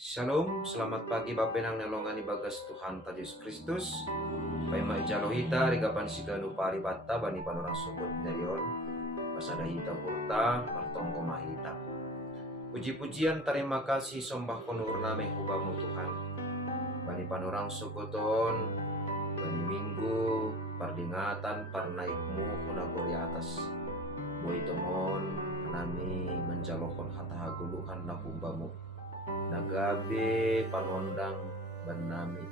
Shalom, selamat pagi Bapenang nelongan ibagas Tuhan Yesus Kristus. Pai maijalohita rigapan siganu pari batta bani panorang subut nerion. Pasada hita kurta martongko mahita. Puji-pujian terima kasih sombah konur name hubamu Tuhan. Bani panorang subuton, bani minggu, pardingatan parnaikmu kunagori atas. Boy tongon nami menjalokon hata haguluhan na hubamu. Nagabe panondang banami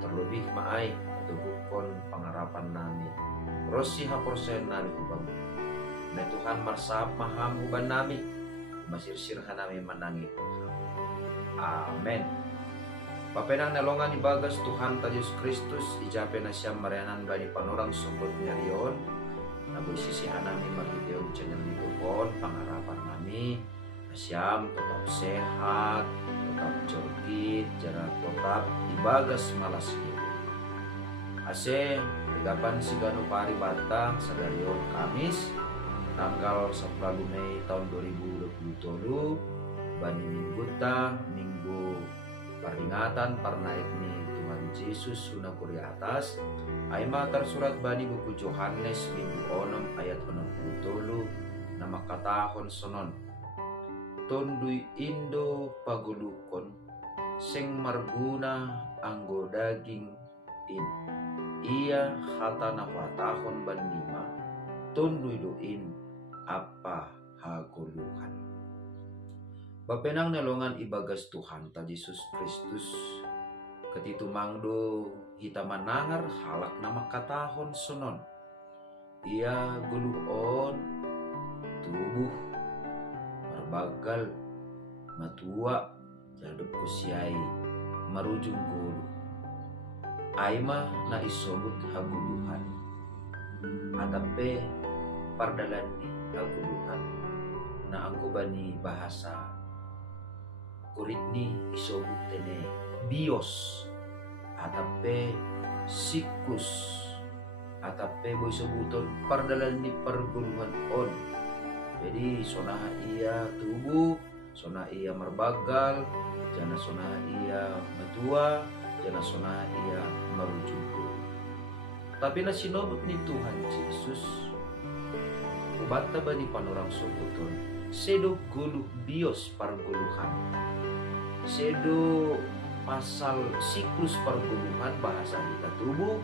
terlebih maay tugukon pangarapan nami rosi haporsen nami hubang na Tuhan marsap maham huban nami masirsirhan nami menangi amen. Papenang nalongan ibagas Tuhan Yesus Kristus ijape na siyang marianan bani panorang sungkot nyarion naboy sisihan nami marhideon channel nitupon pangarapan nami Asyam tetap sehat, tetap jorgit, jarak tetap ibagas malas hidup. Ase, ligapan sigano pari batang sadarion Kamis, tanggal 10 Mei tahun 2020, bani minggu peringatan parnaik ni Tuhan Yesus suna kuri atas, aima tersurat bani buku Yohanes minggu 6 ayat 67, nama katahon sonon. Tondui indo pagulukon seng marguna anggo daging in ia hata napatahon banima tondui doin apa haguluhan. Bapenang nelongan ibagas Tuhan ta Yesus Kristus ketitu mangdo hita manangar halak nama katahon sonon ia guluon tubuh bagal matua jaduk kusiai marujung gulu aima na isobut haguluhan atape pardalan ni haguluhan na anggobani bahasa kurit ni isobut tene bios atape siklus atape boy sebuton pardalan ni perguluhan on. Jadi sona ia tubuh, sona ia merbagal, jana sona ia matua, jana sona ia merujuku. Tapi na sinobot ni Tuhan Yesus, ubata bani panorang sobuton, sedo gulu bios parguluhan, sedo pasal siklus parguluhan bahasa kita tubuh,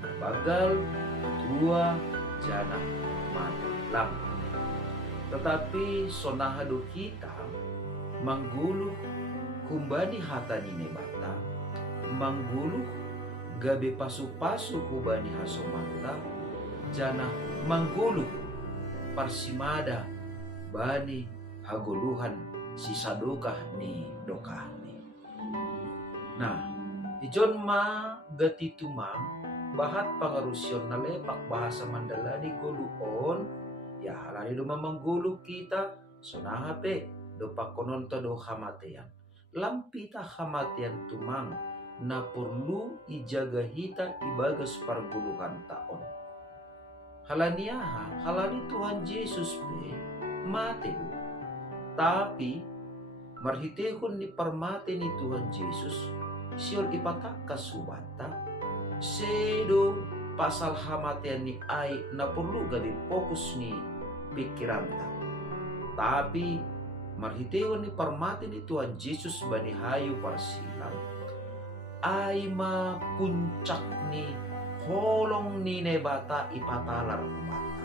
merbagal, matua, jana matlang. Tetapi sonahado kita mangguluh kumbani hata ni bata mangguluh gabe pasu-pasu kubani hasomanta jana mangguluh parsimada bani haguluhan sisadukah ni dokahni. Nah, ijon ma gatitumang bahat pangarusion na lepak bahasa Mandalani guluon ya halani do mamangguluh kita sonahape do pakononto do hamatian lampita hamatian tumang na perlu ijaga hita ibagas parguluhan taon halaniaha halani Tuhan Yesus pe mate do tapi marhitehon ni parmate ni Tuhan Yesus siol ipatakas subata sedo pasal hamatian ni ai na perlu gabi fokus ni pikiran ta. Tapi marhiteo ni parmati ni Tuhan Yesus bani hayu parsilang ai ma puncak ni holong ni nebata ipatalar hubata.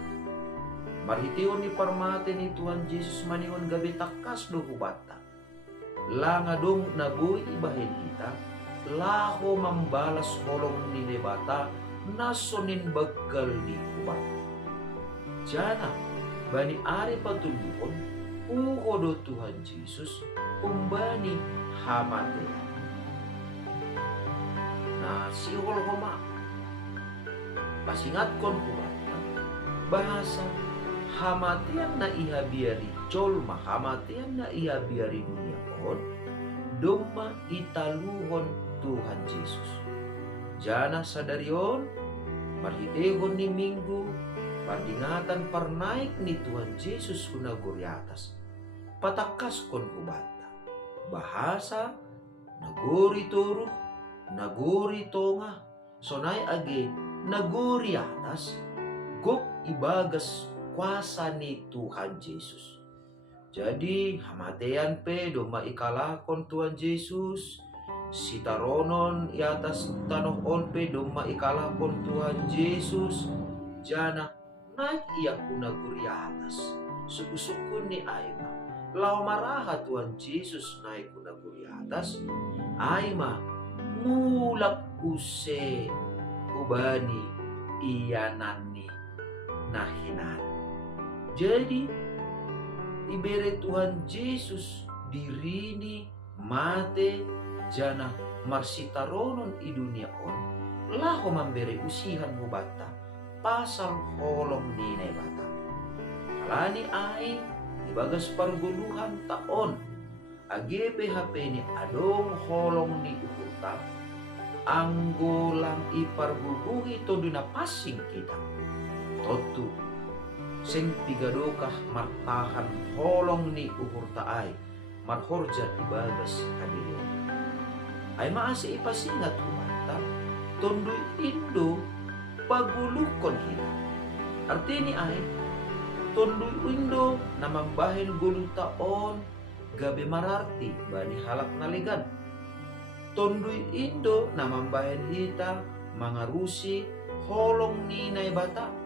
Marhiteo ni parmati ni Tuhan Yesus maningon gabi takas do hubata. Langadong nabuy ibahin kita laho membalas holong ni nebata nasonin bagal ni ubat. Jana bani ari patulukon ukodo Tuhan Yesus umbani hamate. Nah si holhoma pasingat kon ubat bahasa hamatian na iha biari colma hamatian na iha biari dunia on doma italuhon Tuhan Yesus. Jana sadarion marhitehon ni minggu pardingatan parnaik ni Tuhan Yesus kunaguri atas patakas kon kubata bahasa nagori toruh, nagori tonga, sonai age nagori atas, gok ibagas kuasa ni Tuhan Yesus. Jadi hamatean pe doma ikalakon Tuhan Yesus, sitaronon i atas tanoh on pe doma ikalakon Tuhan Yesus, jana naik ia kuna guri atas, suku-suku ni aima, lau maraha Tuhan Yesus naik kuna guri atas, aima mulak use ubani iyanani nahinan. Jadi ibere Tuhan Yesus dirini mate jana marsitaronon i dunia on laho memberi usihan mubata pasal holong ninay bata. Kalani ay ibagas parguluhan taon age PHP ni adong holong ni ukuta anggolang iparguguhi to dunapasing kita. Totu sing pigadokah martahan holong ni ukur taay marhorja ibagas hadirion. Ay maasi ipasingat humanta tondoy indo pagulukon kita. Artini ay tondoy indo na mambahin gulu taon gabi mararti bani halak naligan. Tondoy indo na mambahin hita mangarusi holong ninay bata.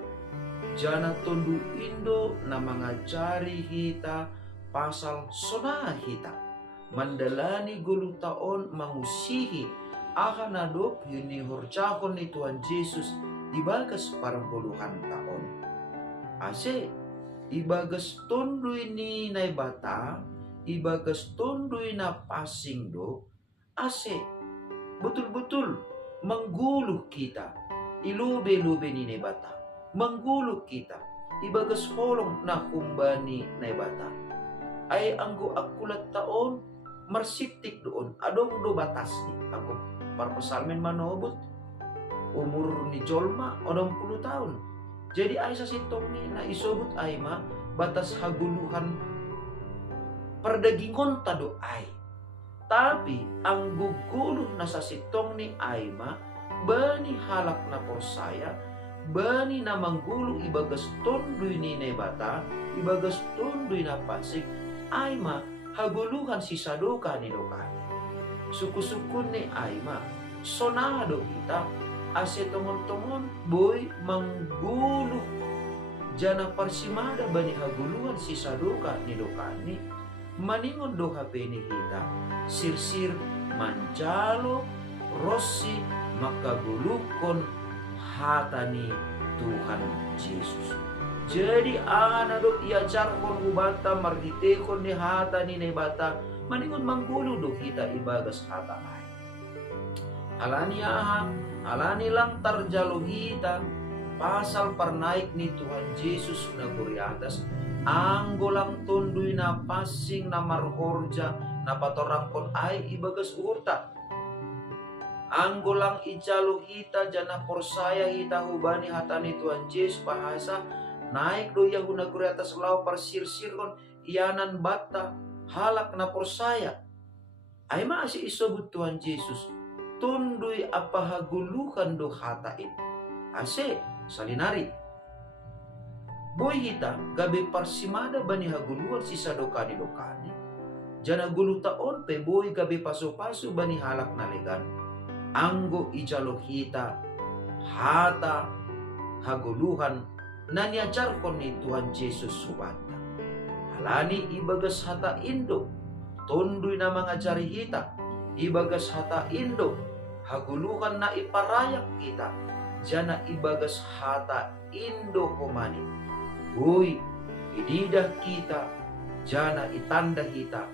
Jana tondu indo na mangajari hita pasal sona hita. Mandalani gulu taon mangusihi akan adop yuni horcakon ni Tuhan Yesus ibagas parang puluhan taon. Ase ibagas tonduy ni nay bata, ibagas tonduy na pasing do, ase betul-betul mengguluh kita ilube-lube ni nay bata. Mengguluk kita ibagas holong na kumbani na bata ay anggo akulat taon marsitik doon adong do batas ni ako parpasalmen manobot umur ni Jolma 60 tahun. Jadi ay sa sitong ni na isobot ay ma batas haguluhan perdagingon tado ay. Tapi ang guguluh na sa sitong ni ay ma bani halak na porsaya bani na manggulu ibagas tondoy ni bata, ibagas tondoy na pasig, ayma haguluhan si sadoka ni dokan. Suku-sukun ni ayma, sonado kita, ase tongon-tongon, boy manggulu. Jana parsimada bani haguluhan si sadoka ni dokan ni, maningon do hape ni kita, sir-sir manjalo, rossi, makagulukon, hata ni Tuhan Yesus. Jadi anadok iajarkon ubata margitekon ni hata ni nebata maningon manggulu do kita ibagas hata ay. Alani lang tarjalo kita pasal parnaik ni Tuhan Yesus na guriatas anggolang tunduy na pasing na marhorja na patorangkon ay ibagas urta. Anggolang ijalo hita jana porsaya hita hubani hatani Tuhan Yesus bahasa naik do yang guna guri atas lau parsirsirkon ianan bata halak na porsaya. Ay maasi isobut Tuhan Yesus tunduy apa hagulukan do hatain. Ase salinari. Boy hita gabe parsimada bani haguluan si sadokani dokani. Jana gulu taon pe boy gabe paso-paso bani halak na legan. Anggo ijalo hita hata haguluhan na niajarkon ni Tuhan Yesus subata. Halani ibagas hata indo tondoy na mangajari hita ibagas hata indo haguluhan na iparayak kita jana ibagas hata indo kumani. Boy ididah kita jana itanda hita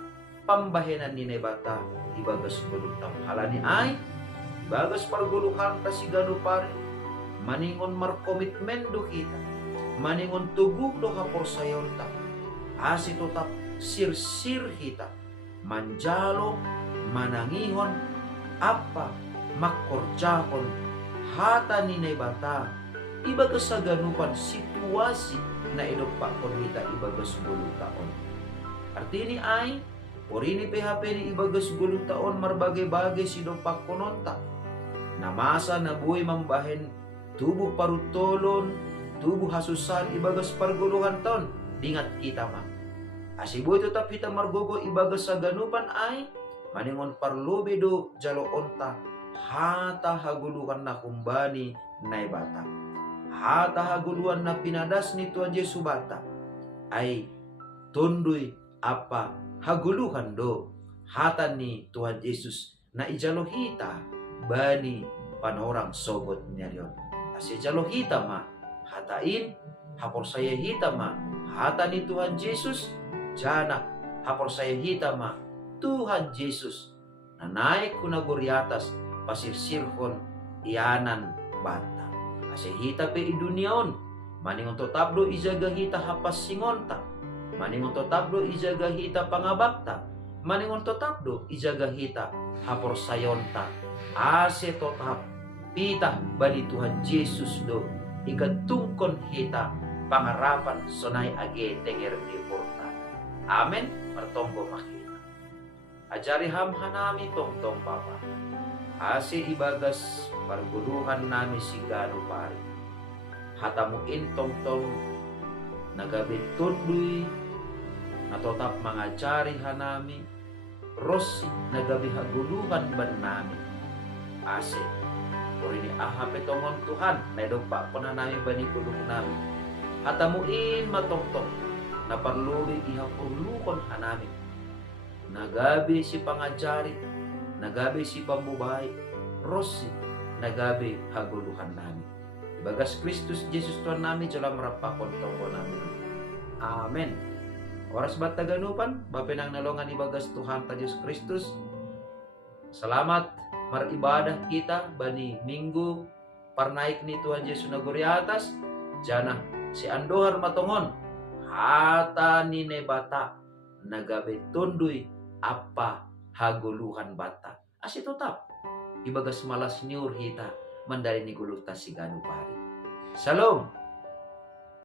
pambahenan ni nebata ibagas bulutang halani ay bagas parguluhan ta si gano pare maningon markomitmen do kita maningon tugug do haporsayon ta asi tetap sir-sir kita manjalo manangihon apa makorjahon hata ni nebata ibagas sa ganupan situasi na idopakon kita ibagas 10 taon. Artini ay Porini PHP ni ibagas 10 taon marbagai-bagai si dopak kononta. Namasa na buhay mambahin tubuh parutolon, tubuh hasusan ibagas parguluhan taon. Dingat kita ma. Asiboy tetap kita margogo ibagas sa ganupan ay maningon parlobe do jalo onta hata haguluhan na kumbani na ibata. Hata haguluhan na pinadas ni Tuhan Yesus bata ay tundoy apa haguluhan do hata ni Tuhan Yesus na ijalohita bani panorang sogot niya yon. Asi jalohita ma hatain hapor saya hita ma hata ni Tuhan Yesus jana hapor saya hita ma Tuhan Yesus na naik kunaguri atas pasirsirkon ianan bata. Asi hita pe iduniaon maningon totabdo ijaga hita hapas singonta, maningon totabdo ijaga hita pangabakta, maningon totabdo ijaga hita hapor sayonta. Ase totap pita bani Tuhan Yesus do igatungkon hita pangarapan sonay age tenger di porta. Amen. Martonggo makita. Ajari hamhanami tong Papa. Ase ibagas parguluhan nami si gano pari. Hatamuin tong nagabit tunduy natotap mangajari hanami rosi nagabi haguluhan ban nami. Ase kurini ahape tongon Tuhan na idogpa po na nami bani kulong nami. Hatamuin matongtong na parluwi ihapurlukon hanami. Nagabi si pangajari, nagabi si pamubay, rosi, nagabi haguluhan namin. Bagas Kristus Jesus Tuhan namin, dalam rapakon tonggo namin. Amen. Oras ba't taganupan, bapinang nalongan ibagas Tuhan ta Jesus Kristus. Salamat, maribadah kita, bani minggu, parnaik ni Tuhan Yesus naguri atas, jana si andohar matongon, hata ni nebata, nagabi tunduy, apa haguluhan bata. Asi tetap ibagas malas niur hita mandari ni guluh ta si ganu pari. Salam.